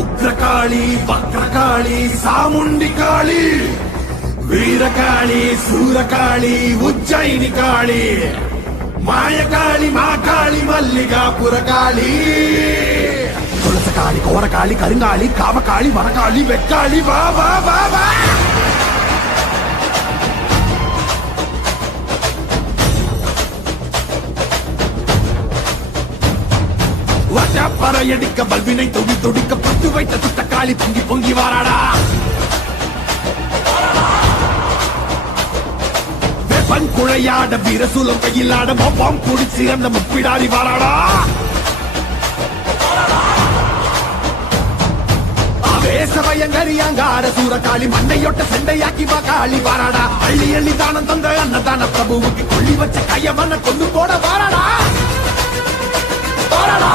உக்ரகாளி வக்ரகாளி சாமுண்டி காளி வீரகாளி சூரகாளி உஜ்ஜயினி காளி மாயகாளி மாகாளி மல்லிகாபுர காளி துளசகாளி கோரகாளி கருங்காளி காவகாளி வரகாளி வெக்காளி வா வா வா வா பறையடிக்க பல்வினை தொடி தொடிக்க பட்டு வைத்த சுட்டக்காளி பொங்கி பொங்கி வாராடா வெப்பன் குழையாட வீரசூலம் கையிலாட மொப்பம் குடிச்சு அந்த முப்பிடாரி வாராடா ஆவேசவயங்கரியாங்கார சூரகாளி மண்டையொட்ட செண்டையாக்கி காளி வாராடா அள்ளி அள்ளி தானம் தந்த அன்னதான பிரபுவுக்கு கொள்ளி வச்ச கையவன கொண்டு போட வாராடா வாராடா